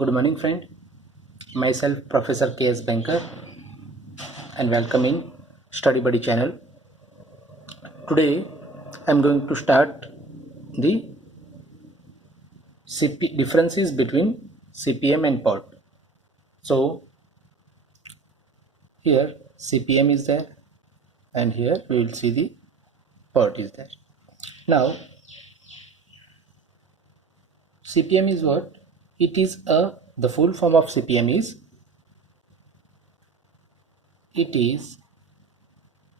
Good morning, friend. Myself, Professor K.S. Banker, and welcome in Study Buddy channel. Today, I'm going to start the differences between CPM and PERT. So, here CPM is there, and here we will see the PERT is there. Now, CPM is what? It is the full form of CPM is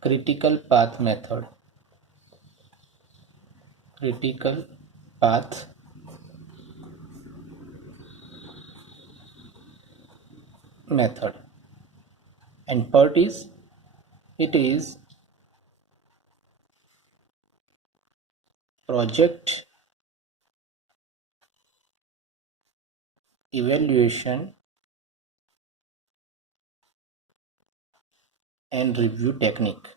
critical path method. Critical path method, and PERT is project evaluation and review technique.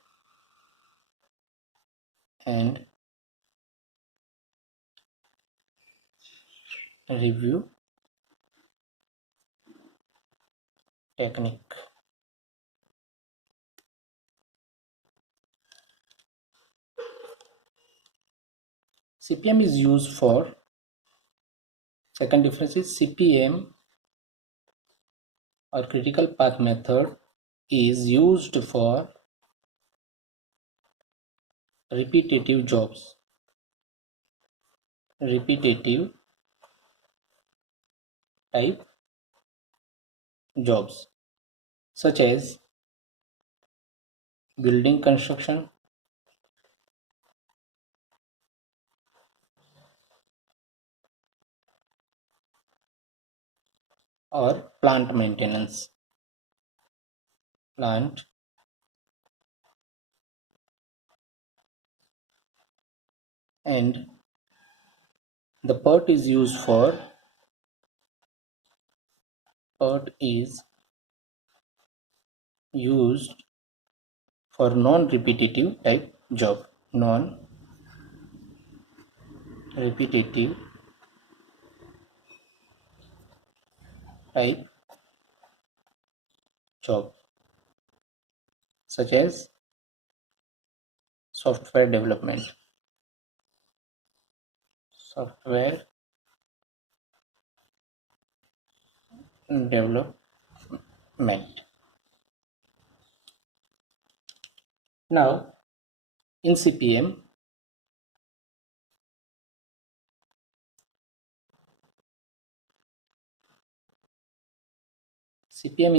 And review technique. CPM is used for, second difference is CPM or critical path method is used for repetitive jobs. Repetitive type jobs such as building construction, or plant maintenance. Plant and the PERT is used for non-repetitive type job. Non-repetitive type job such as software development. Software development. Now, in CPM, CPM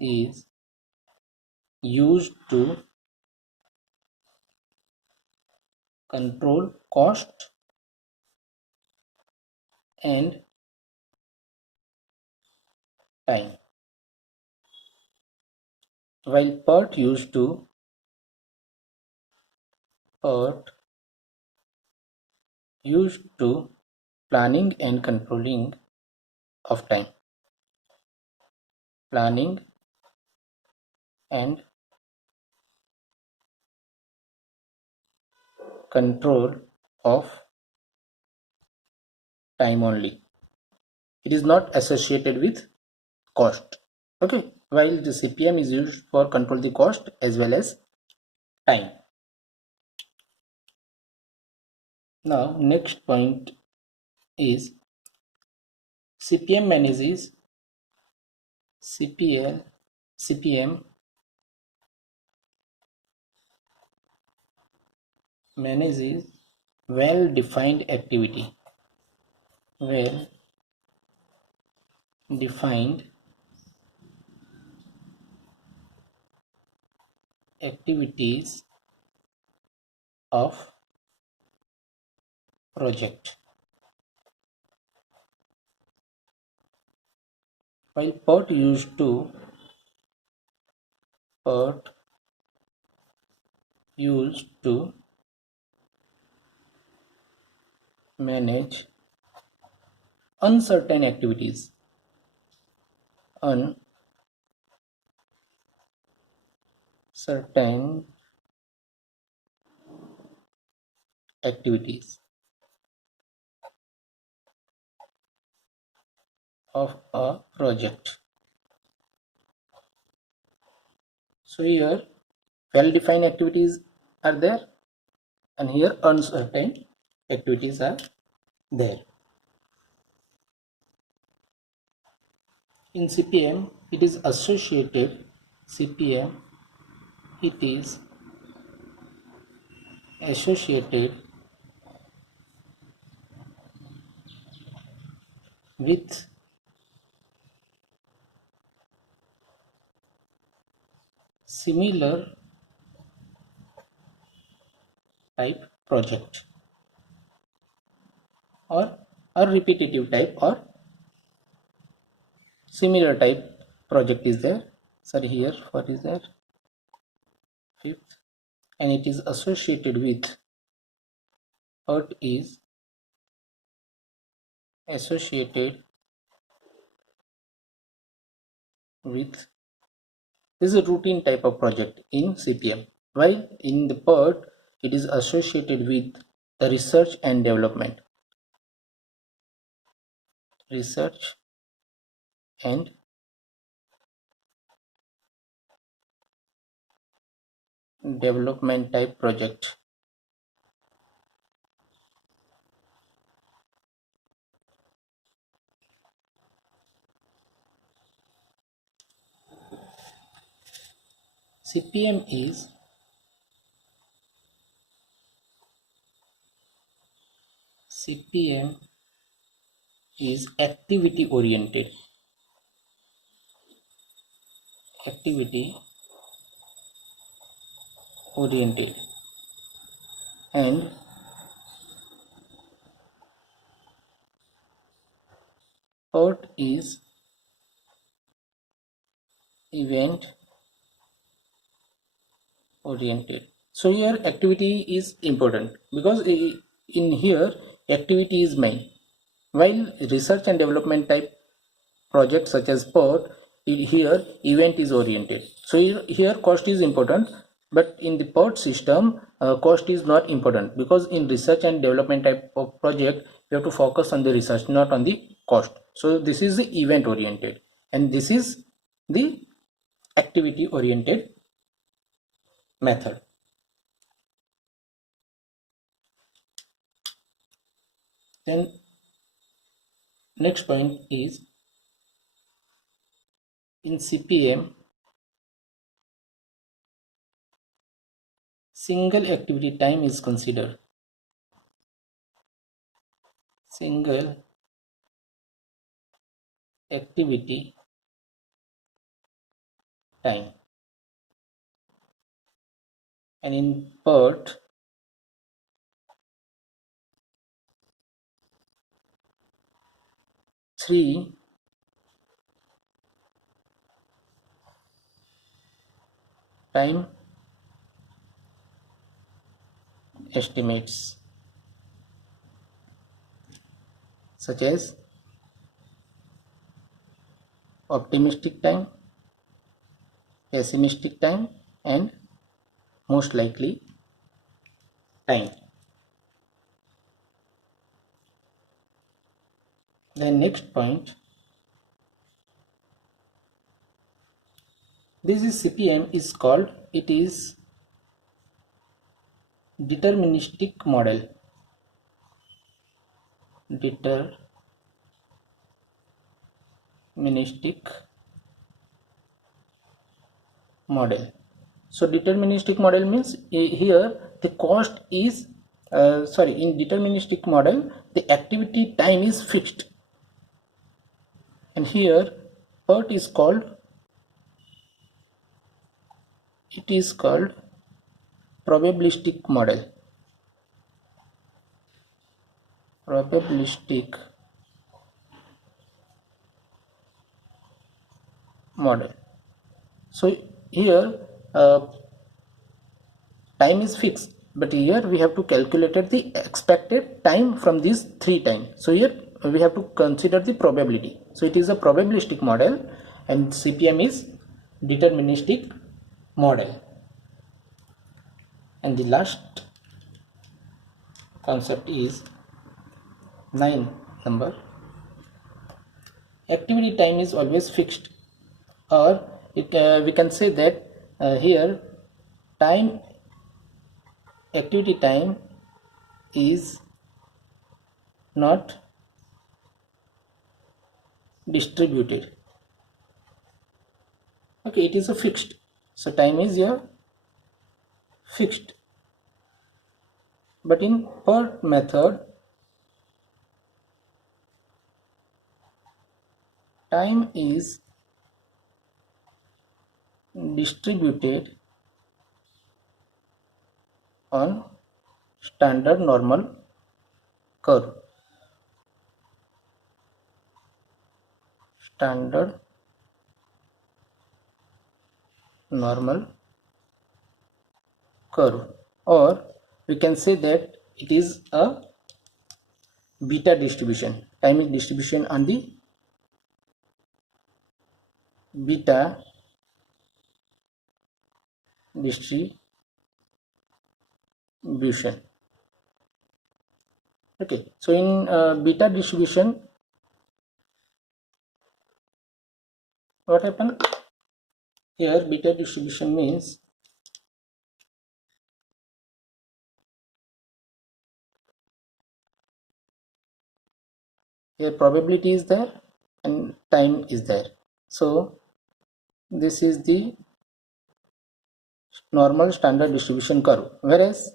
is used to control cost and time, while PERT used to planning and controlling of time. Planning and control of time only. It is not associated with cost. Okay, while the CPM is used for control the cost as well as time. Now, next point is CPM manages CPM manages well-defined activity. Well-defined activities of project, while PERT used to manage uncertain activities. Uncertain activities of a project. So here well-defined activities are there, and here uncertain activities are there. In CPM, it is associated. CPM, it is associated with similar type project, or a repetitive type or similar type project is there. Sorry, here what is there? Fifth, and it is associated with, what is associated with, this is a routine type of project in CPM, while in the PERT it is associated with the research and development. Research and development type project. CPM is activity oriented. Activity oriented, and PERT is event oriented. So here activity is important because in here activity is main, while research and development type projects such as PERT, here event is oriented. So here cost is important, but in the PERT system cost is not important, because in research and development type of project you have to focus on the research, not on the cost. So this is the event oriented, and this is the activity oriented method. Then next point is, in CPM, single activity time is considered. Single activity time, and in PERT three time estimates, such as optimistic time, pessimistic time, and most likely time. The next point, this is CPM is called, it is deterministic model. Deterministic model. So deterministic model means here the cost is in deterministic model the activity time is fixed, and here PERT is called, it is called probabilistic model. Probabilistic model. So here time is fixed, but here we have to calculate the expected time from these three times. So here we have to consider the probability. So it is a probabilistic model, and CPM is deterministic model. And the last concept is 9 number, activity time is always fixed, or we can say that here activity time is not distributed. Okay, it is a fixed, so time is here fixed. But in PERT method, time is distributed on standard normal curve. Standard normal curve, or we can say that it is a beta distribution. Time is distribution on the beta distribution. Okay, so in beta distribution, what happened here? Beta distribution means here probability is there and time is there. So this is the normal standard distribution curve, whereas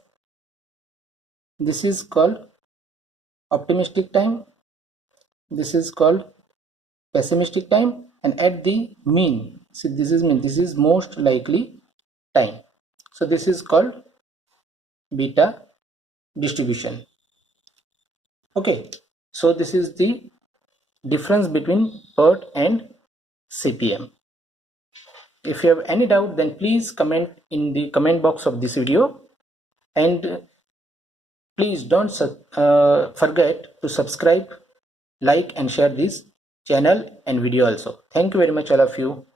this is called optimistic time, this is called pessimistic time, and at the mean, so this is mean, this is most likely time, so this is called beta distribution. Okay, so this is the difference between PERT and CPM. If you have any doubt, then please comment in the comment box of this video, and please don't forget to subscribe, like and share this channel and video also. Thank you very much all of you.